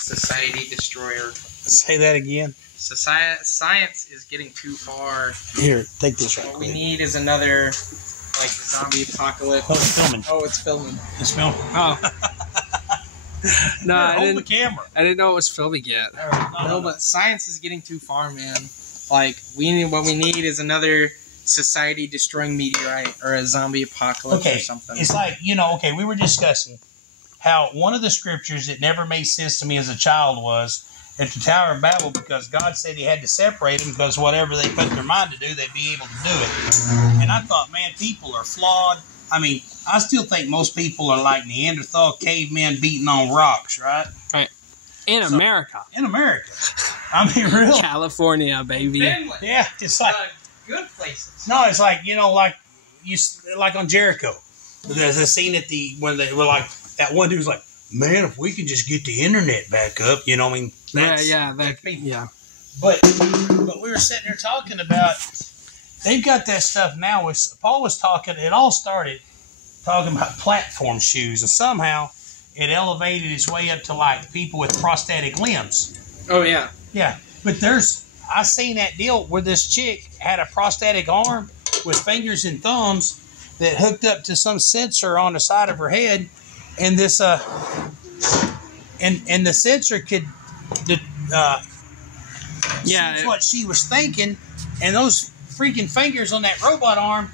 society destroyer. Say that again. Science is getting too far. Here, take this right What quick. we need is another, like, zombie apocalypse. Oh, it's filming. Oh, it's filming. It's filming. Oh. No, I Hold the didn't. camera. I didn't know it was filming yet. No, but science is getting too far, man. Like, what we need is another society-destroying meteorite or a zombie apocalypse or something. It's like, okay, we were discussing how one of the scriptures that never made sense to me as a child was at the Tower of Babel, because God said he had to separate them because whatever they put their mind to do, they'd be able to do it. And I thought, man, people are flawed. I mean, I still think most people are like Neanderthal cavemen beating on rocks, right? Right. In America. In America. I mean, really. California, baby. Finland. Yeah, it's like... Good places. No, it's like, like on Jericho. There's a scene when they were like, that one dude was like, man, if we can just get the internet back up, I mean, that's... Yeah. But we were sitting there talking about, they've got that stuff now. Paul was talking, it all started talking about platform shoes, and somehow it elevated its way up to like people with prosthetic limbs. Oh, yeah. Yeah, but I seen that deal where this chick had a prosthetic arm with fingers and thumbs that hooked up to some sensor on the side of her head, and this and the sensor could see what she was thinking, and those freaking fingers on that robot arm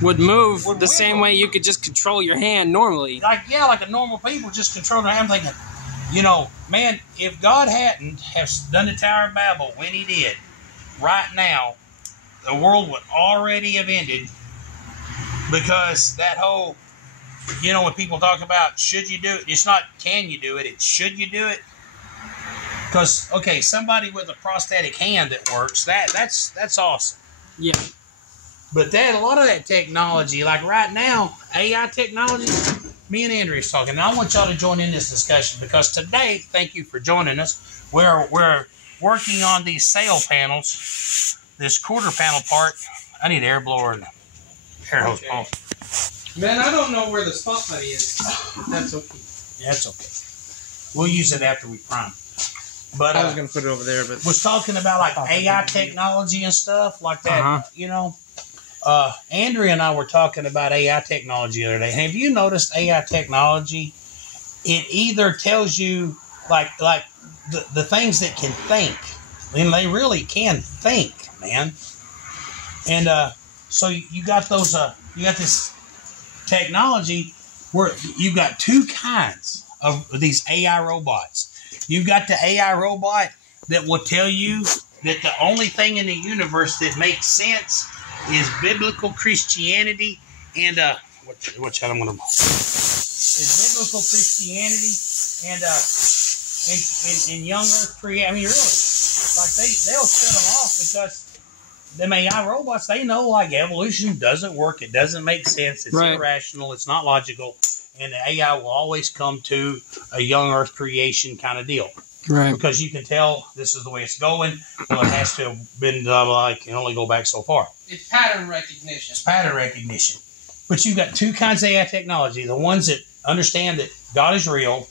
would move the same way you could just control your hand normally. like a normal people just controlling their hand. I'm thinking, man, if God hadn't have done the Tower of Babel when he did, right now, the world would already have ended, because that whole, when people talk about should you do it, it's not can you do it, it's should you do it. Because, okay, somebody with a prosthetic hand that works, that's awesome. Yeah. But a lot of that technology, like right now, AI technology, me and Andrea's talking, and I want y'all to join in this discussion, because today, thank you for joining us, we're working on these sail panels, this quarter panel part. I need an air blower and air hose pump. Man, I don't know where the spot buddy is. That's okay. Yeah, that's okay. We'll use it after we prime. But I was going to put it over there, but... was talking about like AI technology and stuff like that, Andrea and I were talking about AI technology the other day. Have you noticed AI technology? It either tells you like the things that can think. I mean, they really can think, man. And so you got those. You got this technology where you've got two kinds of these AI robots. You've got the AI robot that will tell you that the only thing in the universe that makes sense is biblical Christianity and which I'm gonna is biblical Christianity and young Earth creation. I mean, really, like they'll shut them off because them AI robots, they know like evolution doesn't work. It doesn't make sense. It's irrational. It's not logical. And the AI will always come to a young Earth creation kind of deal. Right. Because you can tell this is the way it's going. Well, it has to have been can only go back so far. It's pattern recognition. It's pattern recognition. But you've got two kinds of AI technology. The ones that understand that God is real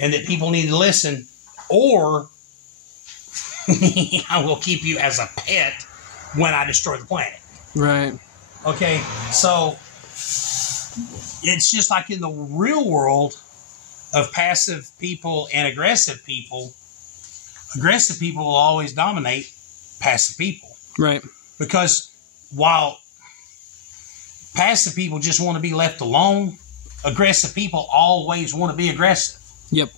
and that people need to listen, or I will keep you as a pet when I destroy the planet. Right. Okay, so it's just like in the real world of passive people and aggressive people will always dominate passive people. Right. Because while passive people just want to be left alone, aggressive people always want to be aggressive. Yep.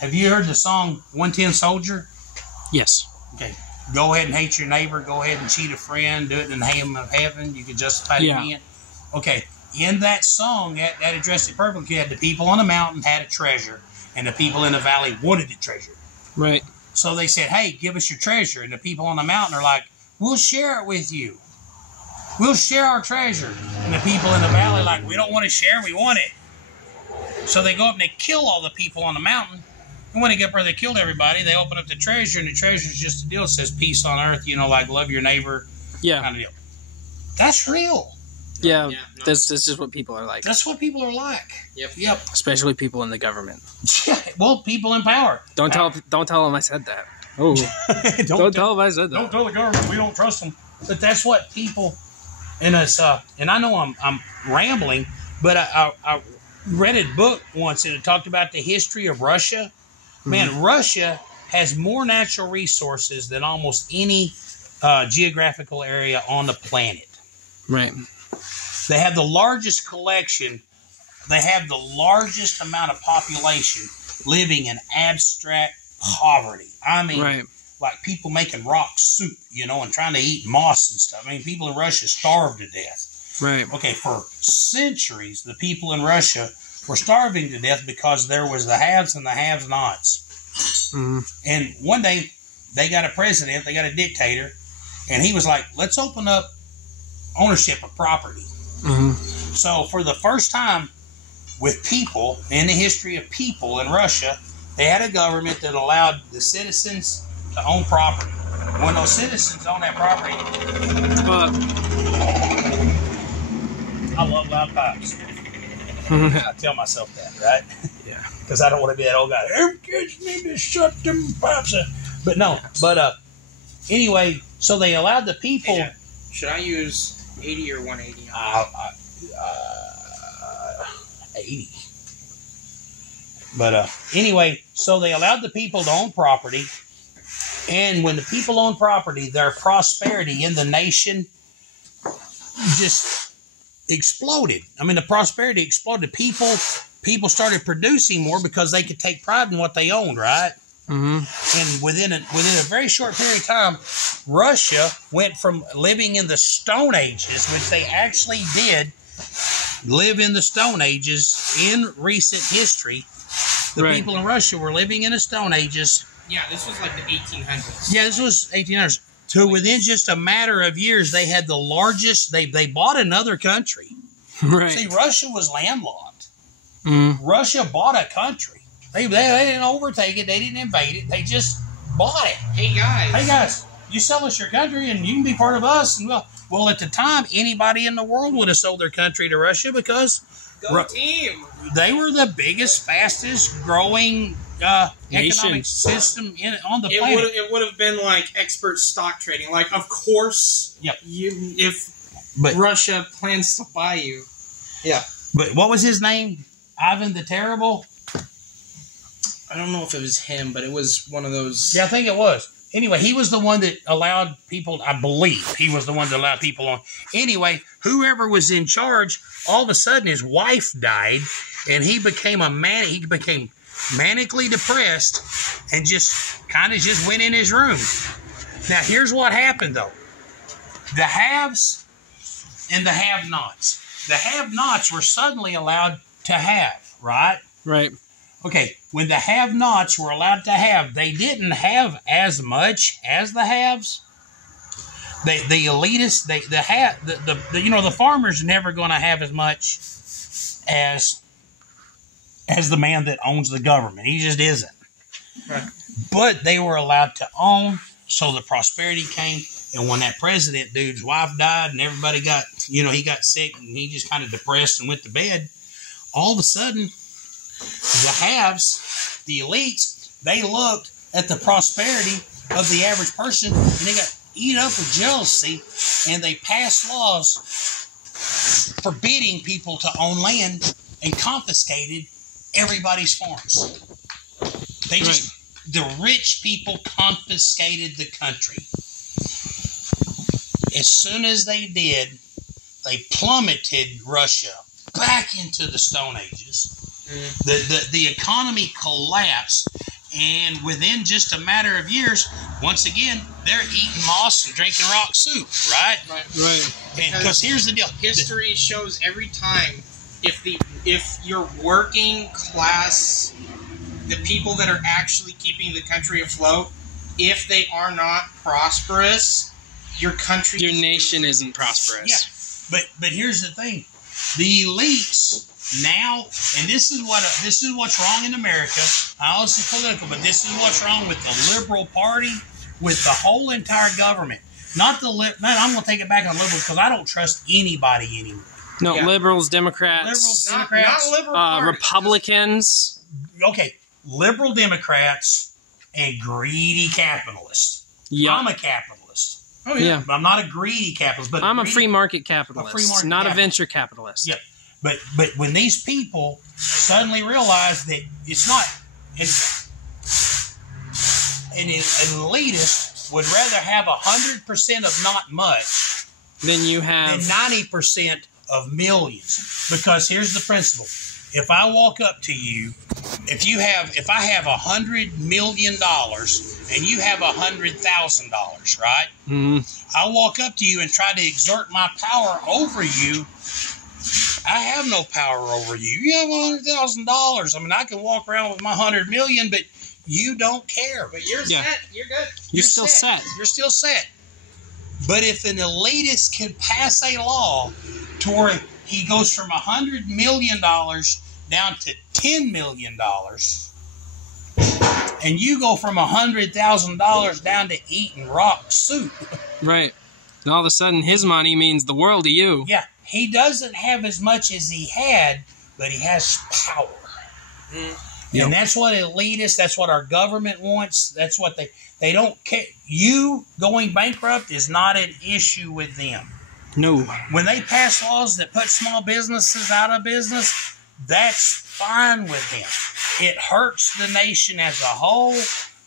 Have you heard the song 110 Soldier? Yes. Okay. Go ahead and hate your neighbor. Go ahead and cheat a friend. Do it in the name of heaven. You can justify the end. Okay. In that song, that addressed it perfectly. You had the people on the mountain had a treasure, and the people in the valley wanted the treasure. Right. So they said, hey, give us your treasure. And the people on the mountain are like, we'll share it with you. We'll share our treasure. And the people in the valley are like, we don't want to share, we want it. So they go up and they kill all the people on the mountain. And when they get up there, they killed everybody. They open up the treasure, and the treasure is just a deal. It says peace on earth, like love your neighbor. Yeah. Kind of deal. That's real. Yeah, no. this is what people are like. That's what people are like. Yep. Especially people in the government. Well, people in power. Don't tell them I said that. Oh, don't tell them I said that. Don't tell the government we don't trust them. But that's what people, and us. And I know I'm rambling, but I read a book once and it talked about the history of Russia. Man, Russia has more natural resources than almost any geographical area on the planet. Right. They have the largest collection. They have the largest amount of population living in abstract poverty. I mean, like people making rock soup, and trying to eat moss and stuff. I mean, people in Russia starved to death. Right. Okay, for centuries, the people in Russia were starving to death because there was the haves and the have-nots. Mm-hmm. And one day, they got a president, they got a dictator, and he was like, let's open up ownership of property. Mm-hmm. So for the first time with people, in the history of people in Russia, they had a government that allowed the citizens to own property. When those citizens own that property, I love loud pipes. I tell myself that, right? Yeah. Because I don't want to be that old guy. Every kids need to shut them pipes up. But no, anyway, so they allowed the people. Hey, should I use 80 or 180? 80. But anyway, so they allowed the people to own property. And when the people own property, their prosperity in the nation just exploded. I mean, the prosperity exploded. People started producing more because they could take pride in what they owned, right? Mm-hmm. And within a very short period of time, Russia went from living in the Stone Ages, which they actually did live in the Stone Ages in recent history. The people in Russia were living in the Stone Ages. Yeah, this was like the 1800s. Yeah, this was 1800s. To within just a matter of years, they had the largest. They bought another country. Right. See, Russia was landlocked. Mm. Russia bought a country. They didn't overtake it. They didn't invade it. They just bought it. Hey guys, you sell us your country and you can be part of us. And well, at the time, anybody in the world would have sold their country to Russia because team. They were the biggest, fastest growing economic system on the planet. It would have been like expert stock trading. Like, of course, if Russia plans to buy you. Yeah. But what was his name? Ivan the Terrible? I don't know if it was him, but it was one of those. Yeah, I think it was. Anyway, he was the one that allowed people, I believe, he was the one that allowed people on. Anyway, whoever was in charge, all of a sudden his wife died, and he became manically depressed and just went in his room. Now, here's what happened, though. The haves and the have-nots. The have-nots were suddenly allowed to have, right? Right. Okay, when the have-nots were allowed to have, they didn't have as much as the haves. The elitists, the farmers never going to have as much as the man that owns the government. He just isn't. Right. But they were allowed to own, so the prosperity came. And when that president dude's wife died and everybody got, he got sick and he just kind of depressed and went to bed, all of a sudden, the haves, the elites, they looked at the prosperity of the average person and they got eat up with jealousy, and they passed laws forbidding people to own land and confiscated everybody's farms. The rich people confiscated the country. As soon as they did, they plummeted Russia back into the Stone Ages. The economy collapsed, and within just a matter of years, once again, they're eating moss and drinking rock soup, right? Right. Because here's the deal: history shows every time if your working class, the people that are actually keeping the country afloat, if they are not prosperous, your nation isn't prosperous. Yeah, but here's the thing: the elites. Now, and this is what's wrong in America. I know this is political, but this is what's wrong with the liberal party, with the whole entire government. not the I'm going to take it back on liberals because I don't trust anybody anymore. No, liberals, Democrats, Democrats, not liberal Republicans. Okay, liberal Democrats and greedy capitalists. Yep. I'm a capitalist. Oh yeah. But I'm not a greedy capitalist. But I'm a free market capitalist, not a venture capitalist. Yeah. But when these people suddenly realize that it's not, an elitist would rather have 100% of not much than you have than 90% of millions. Because here's the principle: if I walk up to you, if I have $100 million and you have $100,000, right? Mm-hmm. I walk up to you and try to exert my power over you. I have no power over you. You have $100,000. I mean, I can walk around with my $100 million, but you don't care. But you're set. You're good. You're still set. You're still set. But if an elitist can pass a law to where he goes from $100 million down to $10 million, and you go from $100,000 down to eating rock soup. Right. And all of a sudden, his money means the world to you. Yeah. He doesn't have as much as he had, but he has power. Yep. And that's what elitists, that's what our government wants. That's what they don't care. You going bankrupt is not an issue with them. No. When they pass laws that put small businesses out of business, that's fine with them. It hurts the nation as a whole,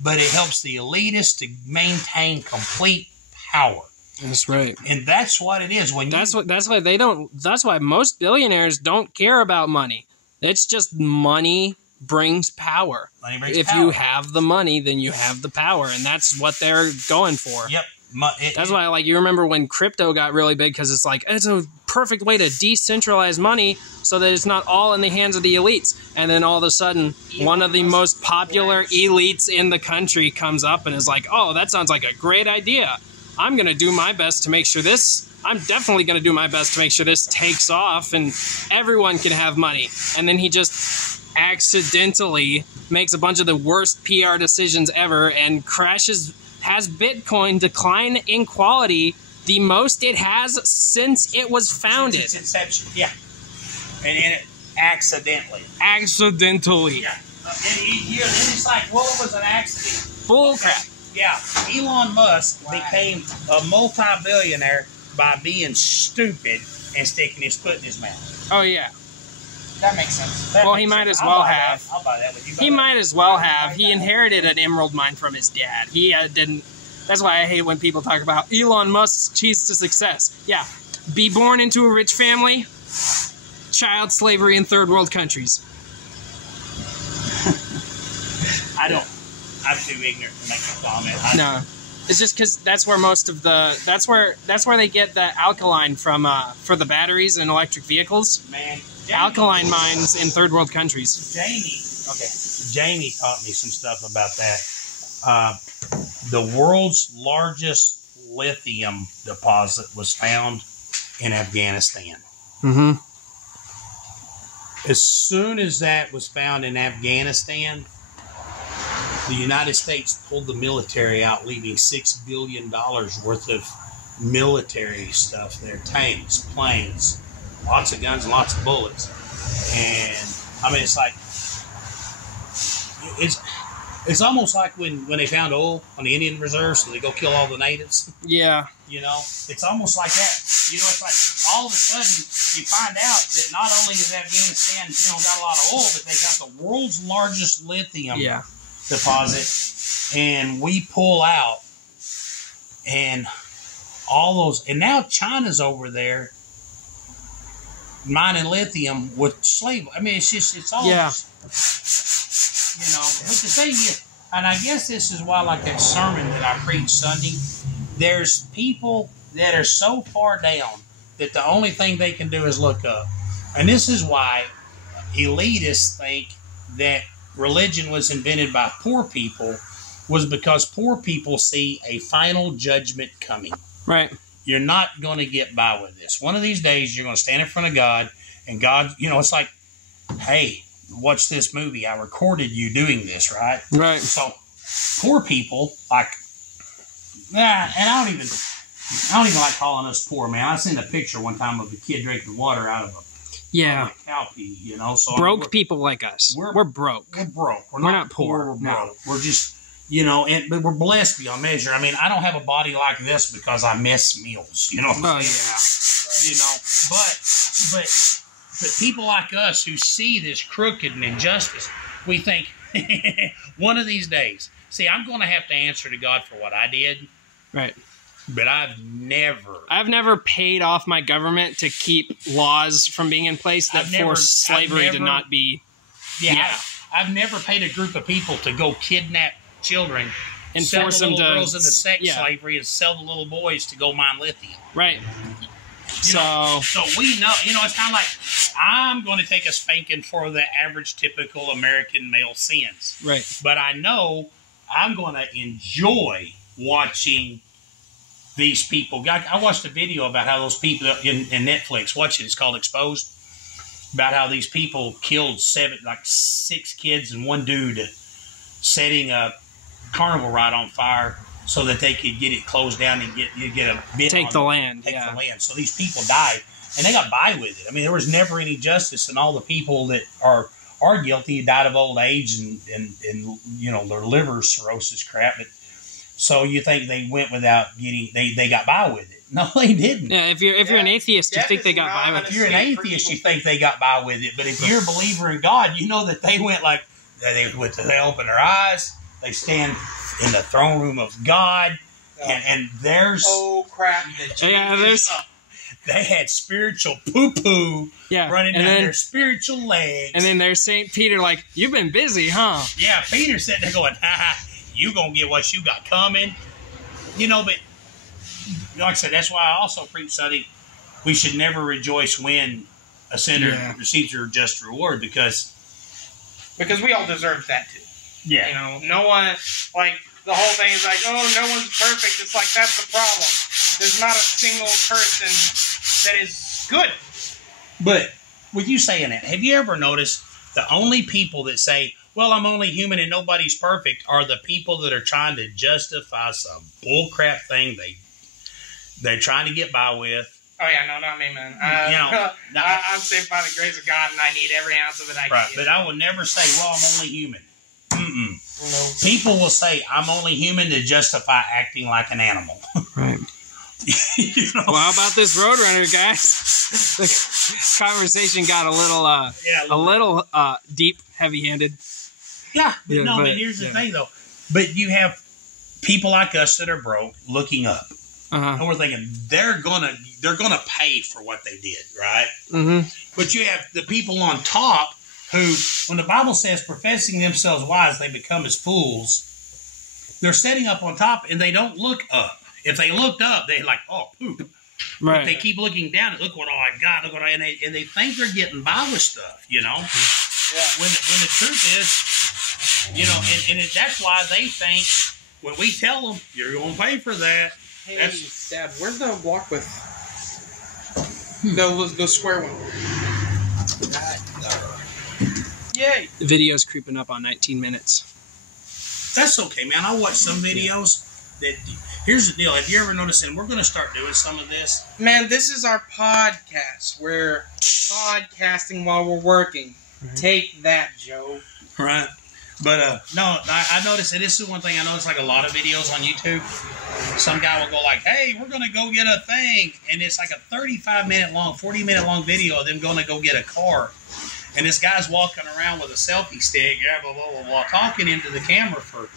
but it helps the elitists to maintain complete power. That's right. And that's what it is. That's why most billionaires don't care about money. It's just money brings power. Money brings if power. you have the money, then you have the power, and that's what they're going for. Yep. That's why, you remember when crypto got really big, because it's a perfect way to decentralize money so that it's not all in the hands of the elites. And then all of a sudden, one of the most popular elites in the country comes up and is like, oh, that sounds like a great idea. I'm going to do my best to make sure I'm definitely going to do my best to make sure this takes off and everyone can have money. And then he just accidentally makes a bunch of the worst PR decisions ever and has Bitcoin decline in quality the most it has since it was founded. Since its inception, yeah. And it accidentally. Accidentally. Yeah. And it's like, well, it was an accident. Bullcrap. Yeah, Elon Musk became a multi-billionaire by being stupid and sticking his foot in his mouth. Oh, yeah. That makes sense. Well, he might as well have. I'll buy that with you. He might as well have. He inherited an emerald mine from his dad. He didn't. That's why I hate when people talk about Elon Musk's keys to success. Yeah. Be born into a rich family. Child slavery in third world countries. I'm too ignorant to make a comment. No, it's just because that's where most of that's where they get the alkaline from for the batteries in electric vehicles. Man, alkaline mines in third world countries. Jamie taught me some stuff about that. The world's largest lithium deposit was found in Afghanistan. Mm-hmm. As soon as that was found in Afghanistan, the United States pulled the military out, leaving $6 billion worth of military stuff there. Tanks, planes, lots of guns and lots of bullets. And, I mean, it's like, it's almost like when they found oil on the Indian Reserve, so they go kill all the natives. Yeah. You know, it's almost like that. You know, it's like all of a sudden you find out that not only is Afghanistan, got a lot of oil, but they got the world's largest lithium deposit, and we pull out, and all those, and now China's over there mining lithium with slave. I mean, it's all, But the thing is, and I guess this is why, like that sermon that I preached Sunday, there's people that are so far down that the only thing they can do is look up. And this is why elitists think that religion was invented by poor people, was because poor people see a final judgment coming. Right. You're not going to get by with this. One of these days, you're going to stand in front of God, and God, it's like, hey, watch this movie. I recorded you doing this, right? Right. So, poor people, and I don't even, I don't even like calling us poor, man. I seen a picture one time of a kid drinking water out of a cow pee, you know. So broke people like us. We're broke. We're broke. We're not poor. We're no. broke. We're just, you know, but we're blessed beyond measure. I mean, I don't have a body like this because I miss meals, you know what I'm saying? You know, but people like us who see this crooked and injustice, we think, one of these days, see, I'm going to have to answer to God for what I did. Right. But I've never paid off my government to keep laws from being in place that force slavery to not be. Yeah. I've never paid a group of people to go kidnap children and sell force the them little to girls into sex slavery and sell the little boys to go mine lithium. Right. So we know, you know, it's kind of like I'm going to take a spanking for the average typical American male sins. Right. But I know I'm going to enjoy watching these people. I watched a video about how those people in Netflix, watch it, it's called Exposed, about how these people killed 6 kids and one dude setting a carnival ride on fire so that they could get it closed down and get a bid take on the land. Take the land. So these people died, and they got by with it. I mean, there was never any justice, and all the people that are guilty died of old age and you know, their liver cirrhosis crap. But so you think they went without getting? They got by with it? No, they didn't. Yeah, if you're an atheist, you think they got by with it. If you're an atheist, you think they got by with it. But if you're a believer in God, you know that they went like they open their eyes. They stand in the throne room of God, and there's crap! They had spiritual poo-poo running down their spiritual legs. And then there's St. Peter like, you've been busy, huh? Yeah, Peter's sitting there going, you gonna get what you got coming. You know, but like I said, that's why I also preach Sunday, we should never rejoice when a sinner receives your just reward, because we all deserve that too. Yeah. You know, no one, like, the whole thing is like, oh, no one's perfect. It's like, that's the problem. There's not a single person that is good. But with you saying that, have you ever noticed the only people that say, well, I'm only human and nobody's perfect, are the people that are trying to justify some bullcrap thing they're trying to get by with? Oh, yeah, no, not me, man. I'm saved by the grace of God, and I need every ounce of it I can get. But I will never say, well, I'm only human. No. People will say, I'm only human to justify acting like an animal. Right. You know? Well, how about this Roadrunner, guys? The conversation got a little deep, heavy-handed. Yeah, but here's the thing, though. But you have people like us that are broke looking up. And we're thinking they're gonna pay for what they did, right? Mm-hmm. But you have the people on top who, when the Bible says professing themselves wise, they become as fools. They're sitting up on top and they don't look up. If they looked up, they're like, oh, poop. Right. But they keep looking down and look what I got, and they think they're getting by with stuff, you know? Yeah. When the truth is, you know, and that's why they think when we tell them, you're going to pay for that. Hey, Dad, where's the block with the square one? Yay! The video's creeping up on 19 minutes. That's okay, man. I watch some videos that... Here's the deal. Have you ever noticed, and we're going to start doing some of this? Man, this is our podcast. We're podcasting while we're working. Right. Take that, Joe. Right. But, no, I noticed, and this is one thing I noticed, like a lot of videos on YouTube, some guy will go like, hey, we're going to go get a thing, and it's like a 35-minute long, 40-minute long video of them going to go get a car, and this guy's walking around with a selfie stick, blah, blah, blah, blah, talking into the camera for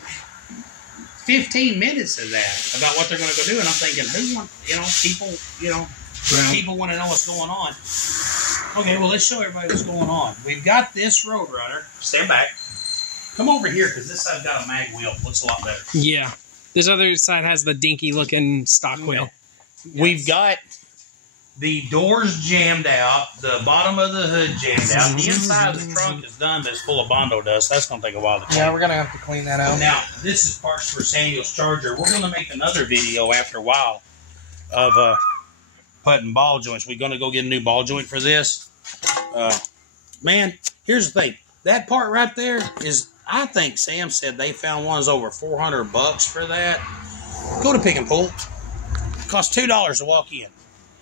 15 minutes of that, about what they're going to go do, and I'm thinking, people want to know what's going on. Okay, well, let's show everybody what's going on. We've got this Roadrunner. Stand back. Come over here, because this side's got a mag wheel. Looks a lot better. Yeah. This other side has the dinky-looking stock wheel. Yes. We've got the doors jammed out, the bottom of the hood jammed out. The inside of the trunk is done, but it's full of Bondo dust. That's going to take a while to clean. Yeah, we're going to have to clean that out. Now, this is parts for Samuel's Charger. We're going to make another video after a while of putting ball joints. We're going to go get a new ball joint for this. Man, here's the thing. That part right there is... I think Sam said they found ones over $400 for that. Go to Pick and Pull. costs $2 to walk in.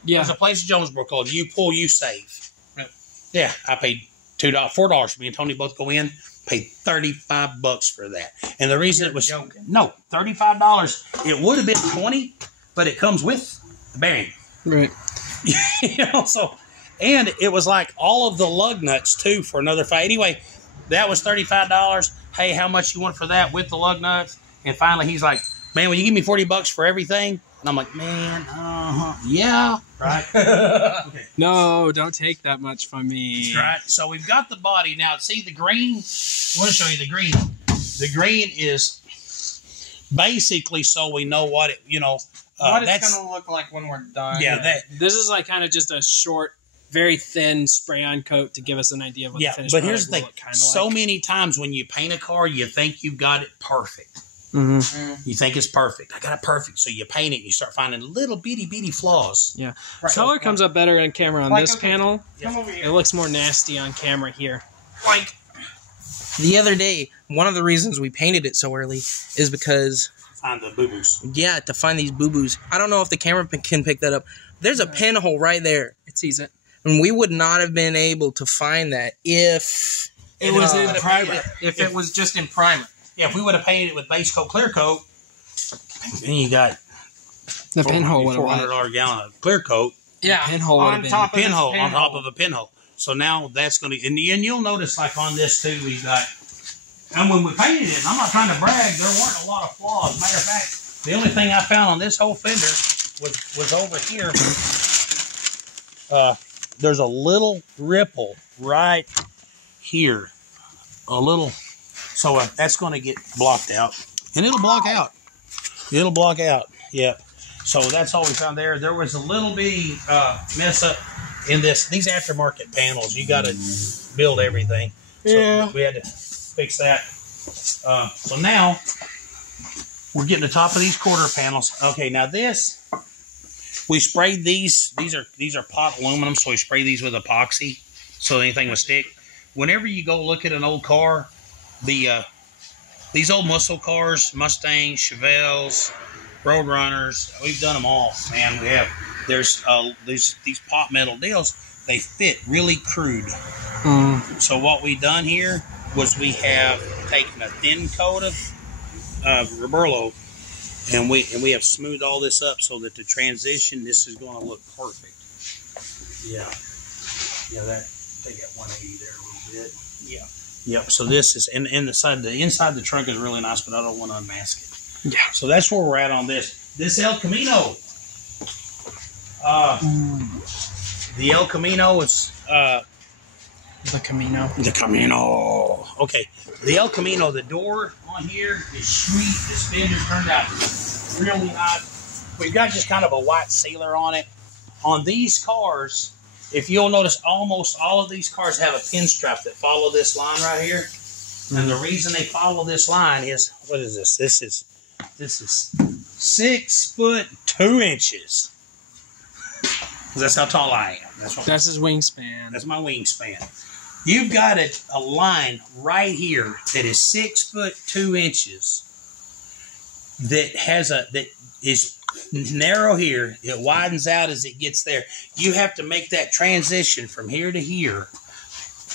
Yeah. There's a place in Jonesboro called You Pull, You Save. Right. Yeah, I paid $4 for me and Tony both go in. Paid $35 for that. And the reason it was joking. no, $35. It would have been $20, but it comes with the bearing. Right. You know, so, and it was like all of the lug nuts too for another $5. Anyway, that was $35. Hey, how much you want for that with the lug nuts? And finally, he's like, "Man, will you give me $40 for everything?" And I'm like, "Man, yeah, right." Okay. No, don't take that much from me. Right. So we've got the body now. See the green? I want to show you the green. The green is basically so we know what it. You know, what it's that's going to look like when we're done. yeah. That This is like kind of just a short, very thin spray-on coat to give us an idea of what yeah. the finished But here's the thing: product will look so like. many times when you paint a car, you think you've got it perfect. Mm-hmm. You think it's perfect. I got it perfect. So you paint it. And you start finding little bitty flaws. Yeah. Right. Color comes up better on camera on Like, this okay. panel. Come over here. It looks more nasty on camera here. Like the other day, one of the reasons we painted it so early is because, Find the boo boos. yeah, to find these boo-boos. I don't know if the camera can pick that up. There's a pinhole right there. It sees it. And we would not have been able to find that if It was in primer. If it was just in primer. Yeah, if we would have painted it with base coat, clear coat, then you got The pinhole would have went. $400 gallon of clear coat. Yeah, pinhole would have on been- top of this Pinhole on top pinhole. of a pinhole. So now that's going to, and you'll notice like on this too, we got, and when we painted it, and I'm not trying to brag, there weren't a lot of flaws. Matter of fact, the only thing I found on this whole fender was over here. There's a little ripple right here. A little, so that's going to get blocked out. And it'll block out. It'll block out. Yeah. So that's all we found there. There was a little bitty mess up in these aftermarket panels. You got to build everything. So Yeah. we had to fix that. So now we're getting the top of these quarter panels. Okay, now this, we sprayed these. These are pot aluminum, so we spray these with epoxy so anything will stick. Whenever you go look at an old car, these old muscle cars, Mustangs, Chevelles, Roadrunners, we've done them all, man. We have. There's these pot metal deals. They fit really crude. So what we done here was we have taken a thin coat of Roberlo, and we have smoothed all this up so that the transition, this is going to look perfect. Yeah, that take that 180 there a little bit. Yeah. Yep. So this is and the inside the trunk is really nice, but I don't want to unmask it. Yeah. So that's where we're at on this. This El Camino. The El Camino is The Camino. the Camino. Okay. The El Camino, the door on here is sweet. This fender turned out really nice. We've got just kind of a white sealer on it. On these cars, if you'll notice, almost all of these cars have a pinstripe that follow this line right here. And the reason they follow this line is, what is this? This is 6 foot 2 inches. 'Cause that's how tall I am. That's his wingspan. That's my wingspan. You've got a line right here that is 6 foot 2 inches that is narrow here. It widens out as it gets there. You have to make that transition from here to here.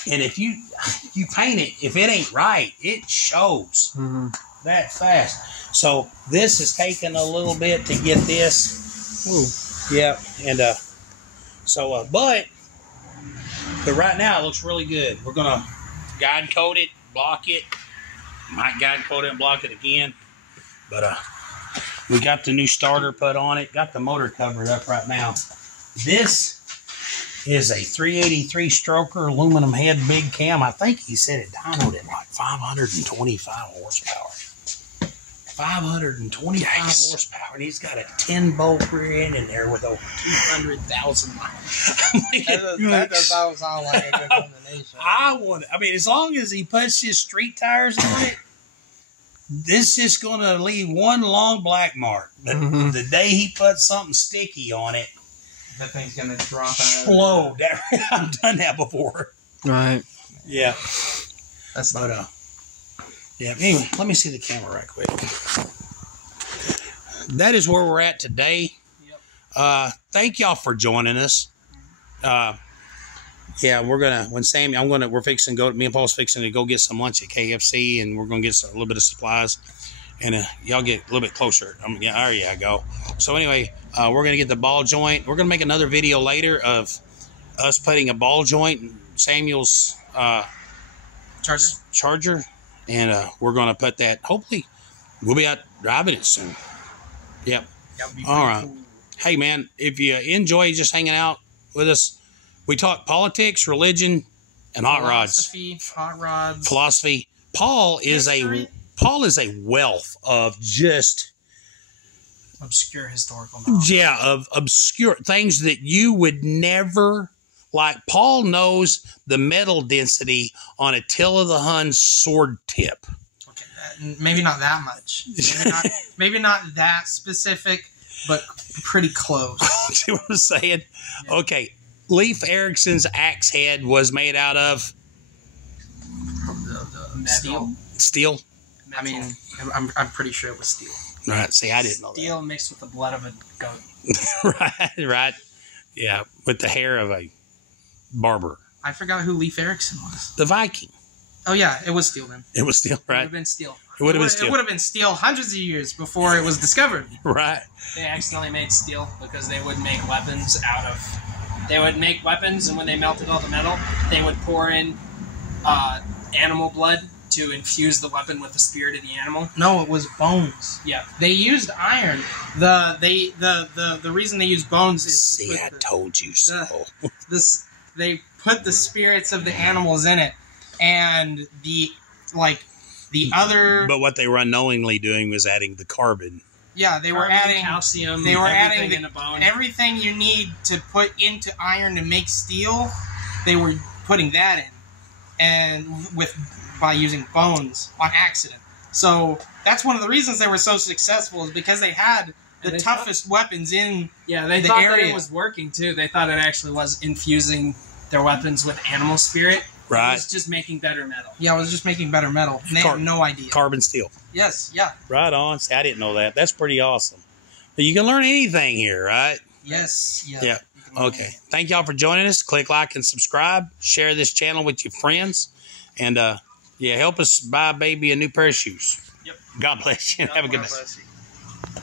And if you paint it, if it ain't right, it shows that fast. So this is taking a little bit to get this. Ooh. Yeah, and but right now it looks really good. We're gonna guide coat it, block it. Might guide coat it and block it again. But we got the new starter put on it. Got the motor covered up right now. This is a 383 stroker aluminum head big cam. I think he said it dynoed at like 525 horsepower. 525 Yikes. horsepower, and he's got a 10-bolt rear end in there with over 200,000 miles. That does sound like a good combination. I mean, as long as he puts his street tires on it, this is going to leave one long black mark. But the day he puts something sticky on it, That thing's going to drop out. explode. I've done that before. Right. Yeah. That's But, yeah, anyway, let me see the camera right quick. That is where we're at today. Yep. thank y'all for joining us. Yeah, we're fixing to go. Me and Paul's fixing to go get some lunch at KFC, and we're gonna get a little bit of supplies, and y'all get a little bit closer. There you go. So anyway, we're gonna get the ball joint. We're gonna make another video later of us putting a ball joint in Samuel's Charger, and we're gonna put that. Hopefully, we'll be out driving it soon. Yep. All right. Cool. Hey man, if you enjoy just hanging out with us. We talk politics, religion, and hot rods. Philosophy. Paul is a wealth of just obscure historical knowledge. Yeah, of obscure things that you would never like. Paul knows the metal density on Attila the Hun's sword tip. Okay, maybe not that much. Maybe not that specific, but pretty close. See what I'm saying? Yeah. Okay. Leif Erikson's axe head was made out of steel. Steel? I mean, I'm pretty sure it was steel. Right. See, I didn't know that. Steel mixed with the blood of a goat. Right. Yeah, with the hair of a barber. I forgot who Leif Erikson was. The Viking. Oh, yeah. It was steel then. It was steel, right? It would have been steel. It would have been steel hundreds of years before it was discovered. Right. They accidentally made steel because they would make weapons out of... They would make weapons, and when they melted all the metal, they would pour in animal blood to infuse the weapon with the spirit of the animal. No, it was bones. Yeah, they used iron. The reason they used bones is see, I told you so. They put the spirits of the animals in it, and the other. But what they were unknowingly doing was adding the carbon. Yeah, they were adding calcium. They were adding in a bone. Everything you need to put into iron to make steel. They were putting that in, and by using bones on accident. So that's one of the reasons they were so successful is because they had the toughest weapons in. Yeah, they thought that it was working too. They thought it actually was infusing their weapons with animal spirit. Right. It was just making better metal. Yeah, it was just making better metal. They had no idea. Carbon steel. Yes, yeah. Right on. See, I didn't know that. That's pretty awesome. But you can learn anything here, right? Yes. Yeah. Okay. Thank y'all for joining us. Click like and subscribe. Share this channel with your friends. And, help us buy baby a new pair of shoes. Yep. God bless you. Have a good night.